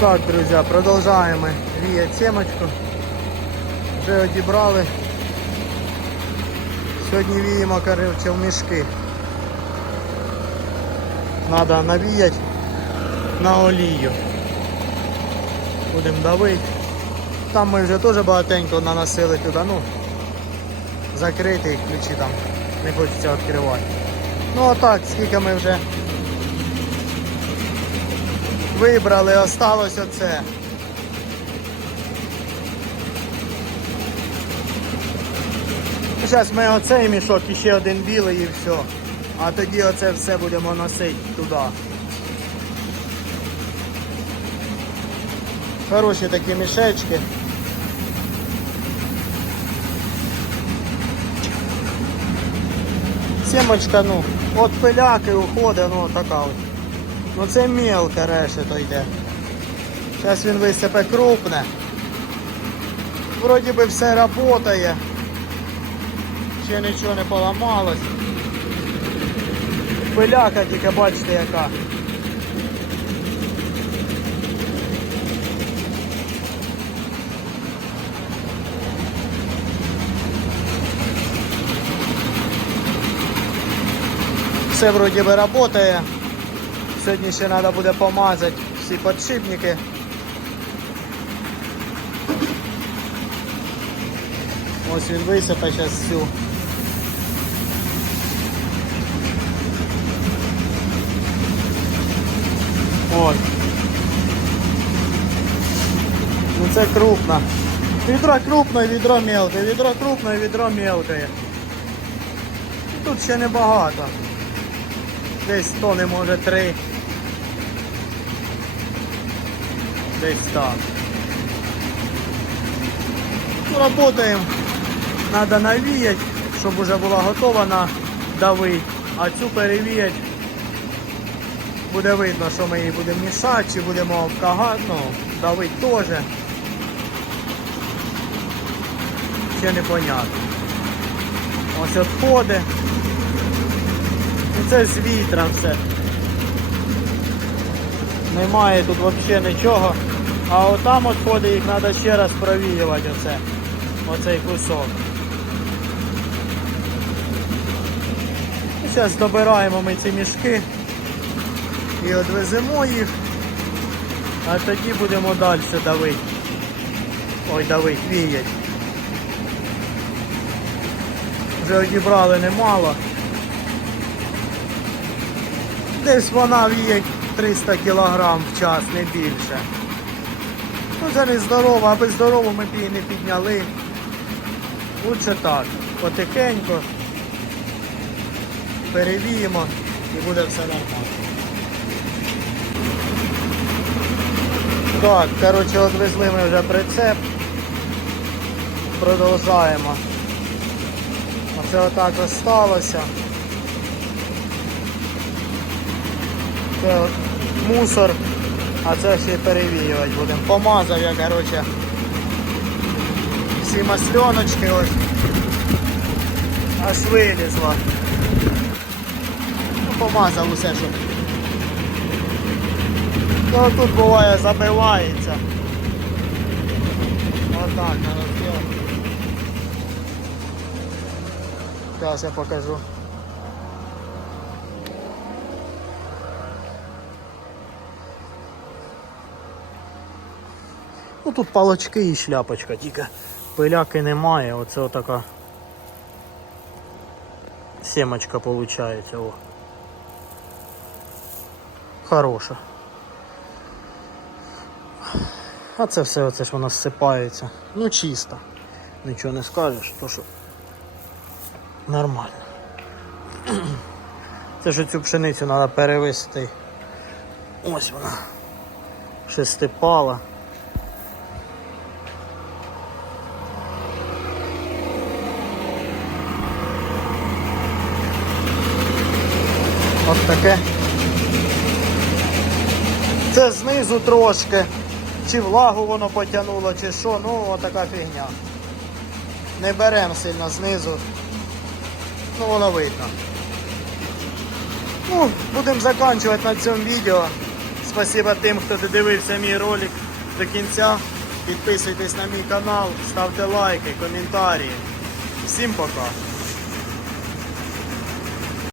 Так, друзья, продолжаем віяти семочку. Вже одібрали. Сьогодні віємо, короче, в мішки. Надо навіяти на олію. Будемо давити. Там ми вже теж багатенько наносили туди, ну, закрити ключі там. Не хочеться відкривати. Ну а так, скільки ми вже вибрали, осталось оце. Зараз ми оцей мішок ще один білий і все. А тоді оце все будемо носити туди. Хороші такі мішечки. Сімочка, ну, от пиляки уходить, ну така от. Ну це мелка решето йде. Зараз він висипе крупне. Вроді би все працює. Ще нічого не поламалось. Пиляка тільки бачите яка. Все вроді би працює. Сьогодні ще треба буде помазати всі подшипники. Ось він висипе зараз всю. Ось. Ну це крупно. Відро крупне, відро мелке, відро крупне, відро мелке. Тут ще небагато. Десь тони може три. Десь так. Ну, Работаємо. Надо навіяти, щоб вже була готова на давить. А цю перевіяти буде видно, що ми її будемо мішати, чи будемо кагати, ну, давити теж. Ще непонятно. Ось відходи. І це з вітра все. Немає тут взагалі нічого. А отам відходи їх треба ще раз провіювати оце. Оцей кусок. Зараз добираємо ми ці мішки і відвеземо їх, а тоді будемо далі давити. Ой, давить, віять. Вже одібрали немало. Десь вона віє 300 кг в час, не більше. Ну це не здорово, аби здорово ми б її не підняли. Лучше так, потихеньку перевіємо і буде все нормально. Так, коротше, відвезли ми вже прицеп. Продовжаємо. Оце отак осталося. Це от мусор, а це ще й перевіювати будемо. Помазав я, коротше, всі масленочки ось. Аж вилізла. Ну, помазав усе, щоб. Ну тут буває забивається. Отак. Зараз я покажу. Ну тут палочки і шляпочка, тільки пиляки немає, оце отака сімочка виходить. О. Хороша. А це все оце ж воно зсипається. Ну чисто. Нічого не скажеш, то що нормально. Це ж цю пшеницю треба перевести. Ось вона. Шестипала. От таке. Це знизу трошки. Чи влагу воно потягнуло, чи що, ну отака фігня. Не беремо сильно знизу. Ну воно видно. Ну, будемо закінчувати на цьому відео. спасибо тим, хто додивився мій ролик до кінця. Підписуйтесь на мій канал, ставте лайки, коментарі. Всім пока!